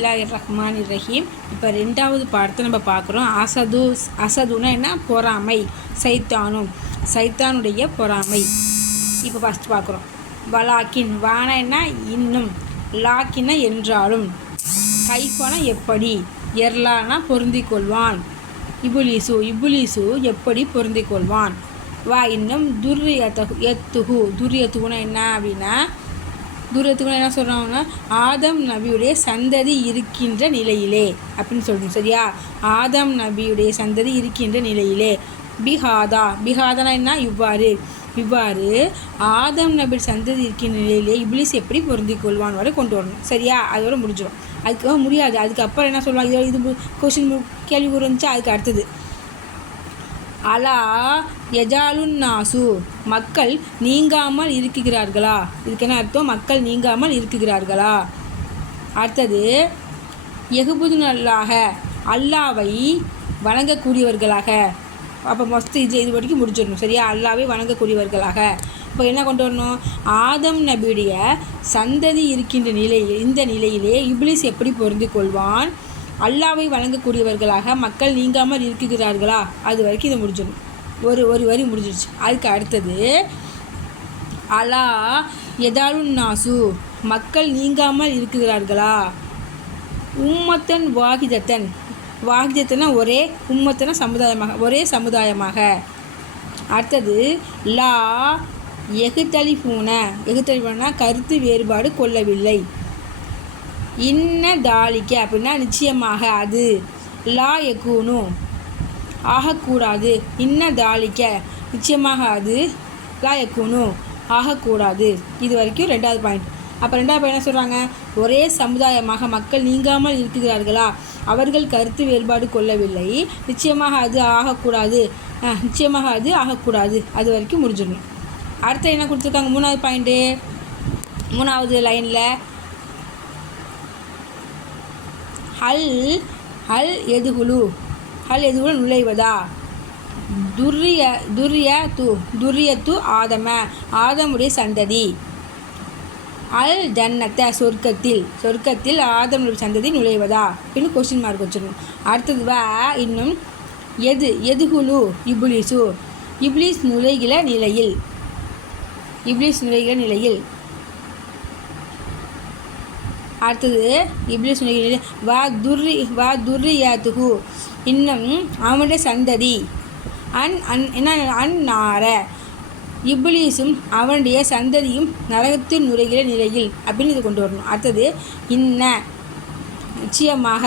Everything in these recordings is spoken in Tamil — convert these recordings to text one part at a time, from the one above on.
பிஸ்மில்லாஹிர் ரஹ்மானிர் ரஹீம். இப்போ ரெண்டாவது பாடத்தை நம்ம பார்க்குறோம். அசதுனா என்ன? பொறாமை. சைத்தானுடைய பொறாமை. இப்போ ஃபஸ்ட் பார்க்குறோம். வலாக்கின் வான என்ன? இன்னும். லாக்கின என்றாலும். கைஃபான எப்படி. எர்லானா பொருந்தி கொள்வான். இபுலிசு எப்படி பொருந்தி கொள்வான். வா இன்னும் துர்யத்துகுனா என்ன அப்படின்னா, தூரத்துக்கு என்ன சொல்கிறாங்கன்னா, ஆதம் நபியுடைய சந்ததி இருக்கின்ற நிலையிலே அப்படின்னு சொல்லணும். சரியா? ஆதம் நபியுடைய சந்ததி இருக்கின்ற நிலையிலே. பிஹாதானா என்ன? இவ்வாறு ஆதம் நபி சந்ததி இருக்கின்ற நிலையிலே இப்லீஸ் எப்படி பொருந்தி கொள்வான் வரை கொண்டு வரணும். சரியா? அதோட முடிஞ்சிடும். அதுக்கு முடியாது. அதுக்கப்புறம் என்ன சொல்லுவாங்க, இது கொஸ்டின் கேள்வி இருந்துச்சு. அதுக்கு அடுத்தது அலா யஜாலுன் நாசு மக்கள் நீங்காமல் இருக்குகிறார்களா. இதுக்கு என்ன அர்த்தம்? மக்கள் நீங்காமல் இருக்குகிறார்களா. அடுத்தது எகுபுதுனல்லாக அல்லாவை வணங்கக்கூடியவர்களாக. அப்போ மொஸ்து இது வரைக்கும் முடிச்சிடணும். சரியா? அல்லாவை வணங்கக்கூடியவர்களாக. இப்போ என்ன கொண்டு வரணும்? ஆதம் நபியுடைய சந்ததி இருக்கின்ற நிலையில், இந்த நிலையிலே இப்லீஸ் எப்படி பொருந்தி கொள்வான். அல்லாவை வழங்கக்கூடியவர்களாக மக்கள் நீங்காமல் இருக்குகிறார்களா. அது வரைக்கும் இதை முடிஞ்சிடும். ஒரு வரி முடிஞ்சிடுச்சு. அதுக்கு அடுத்தது அலா எதாலுன் நாசு மக்கள் நீங்காமல் இருக்குகிறார்களா. உம்மத்தன் வாகிதத்தனா ஒரே, உம்மத்தன சமுதாயமாக, ஒரே சமுதாயமாக. அடுத்தது லா எகுத்தலிஃபூனா கருத்து வேறுபாடு கொள்ளவில்லை. இன்ன தாலிக்க அப்படின்னா நிச்சயமாக அது. லா யக்கூனு ஆகக்கூடாது. இன்ன தாலிக்க நிச்சயமாக அது. லா யக்கூனு ஆகக்கூடாது. இது வரைக்கும் ரெண்டாவது பாயிண்ட். அப்போ ரெண்டாவது பாயிண்ட் என்ன சொல்கிறாங்க? ஒரே சமுதாயமாக மக்கள் நீங்காமல் இருக்குகிறார்களா. அவர்கள் கருத்து வேறுபாடு கொள்ளவில்லை. நிச்சயமாக அது ஆகக்கூடாது. அது வரைக்கும் முடிஞ்சிடணும். அடுத்து என்ன கொடுத்துருக்காங்க? மூணாவது பாயிண்ட்டு, மூணாவது லைனில் ஹல் எதுகுலு நுழைவதா. துர்ரியத்து ஆதமுடைய சந்ததி. அல் ஜன்னத்தை சொர்க்கத்தில் ஆதமுடைய சந்ததி நுழைவதா அப்படின்னு கொஸ்டின் மார்க் வச்சிடணும். அடுத்தது இன்னும் எதுகுலு இப்லீஸ் நுழைகிற நிலையில். அடுத்தது இப்லீஸ் வா துர்ரியாத்துகு இன்னும் அவனுடைய சந்ததி. அந்நார இப்லீஸும் அவனுடைய சந்ததியும் நரகத்தில் நுழைகிற நிலையில் அப்படின்னு இது கொண்டு வரணும். அடுத்தது இன்ன நிச்சயமாக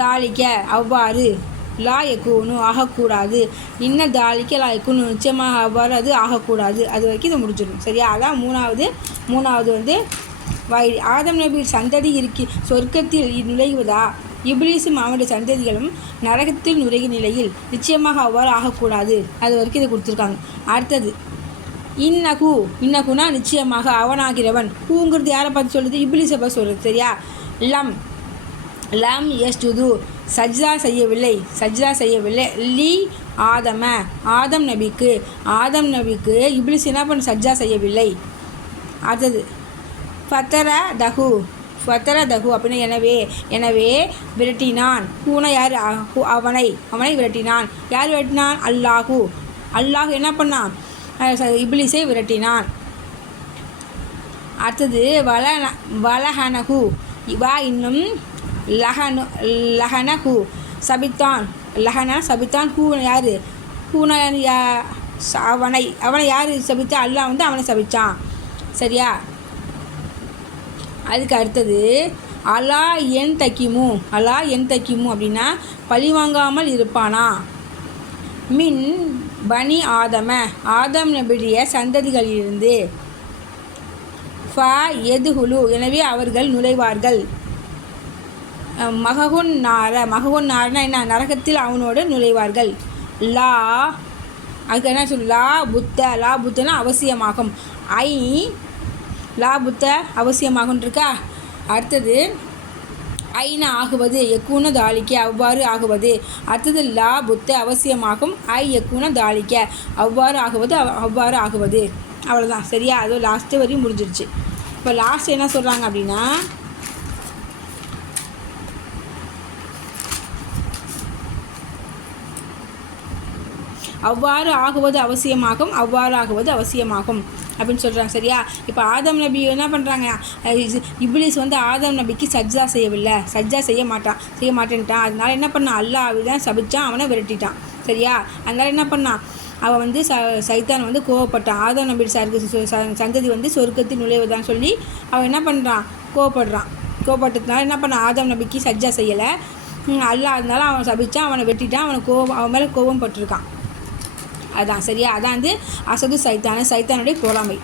தாலிக்க அவ்வாறு. லா யக்கூனு ஆகக்கூடாது. இன்ன தாலிக்க லா யக்கூனு நிச்சயமாக அவ்வாறு அது ஆகக்கூடாது. அது வரைக்கும் இதை முடிஞ்சிடும். சரியா? அதான் மூணாவது ஆதம் நபி சந்ததி சொர்க்கத்தில் நுழைவதா. இப்லீஸும் அவனுடைய சந்ததிகளும் நரகத்தில் நுழைகிற நிலையில் நிச்சயமாக அவ்வாறு ஆகக்கூடாது. அது வரைக்கும் இதை கொடுத்துருக்காங்க. அடுத்தது இன்னகுனா நிச்சயமாக அவனாகிறவன். ஹூங்கிறது யாரை பார்த்து சொல்லுது? இப்லீஸை பார்த்து சொல்கிறது. சரியா? லம் யஸ்ஜுது சஜ்தா செய்யவில்லை. லி ஆதம் நபிக்கு இப்லீஸ் என்ன பண்ண? சஜ்ஜா செய்யவில்லை. அடுத்தது ஃபத்தர தகு அப்படின்னா எனவே விரட்டினான். ஹூனா யார்? அவனை விரட்டினான். யார் விரட்டினான்? அல்லாஹு என்ன பண்ணான்? இப்லீஸை விரட்டினான். அடுத்தது வலஹனகு இன்னும் லஹனகு சபித்தான். சபித்தான். ஹூனா அவனை யார் சபித்தா? அல்லாஹ் அவனை சபித்தான். சரியா? அதுக்கு அடுத்தது அலா என் தக்கிமு அப்படின்னா பழிவாங்காமல் இருப்பானா. மின் பனி ஆதம் நபியுடைய சந்ததிகளிலிருந்து. எதுகுலு எனவே அவர்கள் நுழைவார்கள். மககுன் நார்னா என்ன? நரகத்தில் அவனோடு நுழைவார்கள். அதுக்கு என்ன சொல்லு? லா புத்தனா அவசியமாகும். லா புத்த அவசியமாகும் இருக்கா. அடுத்தது ஐன ஆகுவது. எக்கூன தாளிக்க அவ்வாறு ஆகுவது. அடுத்தது லா புத்த அவசியமாகும். யக்கூன தாளிக்க அவ்வாறு ஆகுவது. அவ்வளோதான் சரியா. அதுவும் லாஸ்ட்டு வரையும் முடிஞ்சிருச்சு. இப்போ லாஸ்ட் என்ன சொல்கிறாங்க அப்படின்னா, அவ்வாறு ஆகுவது அவசியமாகும் அப்படின்னு சொல்கிறாங்க சரியா. இப்போ ஆதம் நபி என்ன பண்ணுறாங்க, இப்லீஸ் வந்து ஆதம் நபிக்கு சஜ்ஜா செய்ய மாட்டேன்ட்டான். அதனால என்ன பண்ணான், அல்லாஹ் தான் சபிச்சான், அவனை விரட்டிட்டான் சரியா. அதனால என்ன பண்ணான், அவன் வந்து சைத்தான் வந்து கோவப்பட்டான். ஆதம் நபி சந்ததி வந்து சொர்க்கத்தில் நுழைவதான்னு சொல்லி அவன் என்ன பண்ணுறான், கோவப்பட்டதுனால என்ன பண்ணான், ஆதம் நபிக்கு சஜ்ஜா செய்யலை. அல்லாஹ் அதனால அவன் சபிச்சான், அவனை வெட்டிட்டான், அவன் மேலே கோபம் பட்டிருக்கான். அதான் சரியா. அதான் வந்து அசது சைத்தானுடைய தோழமை.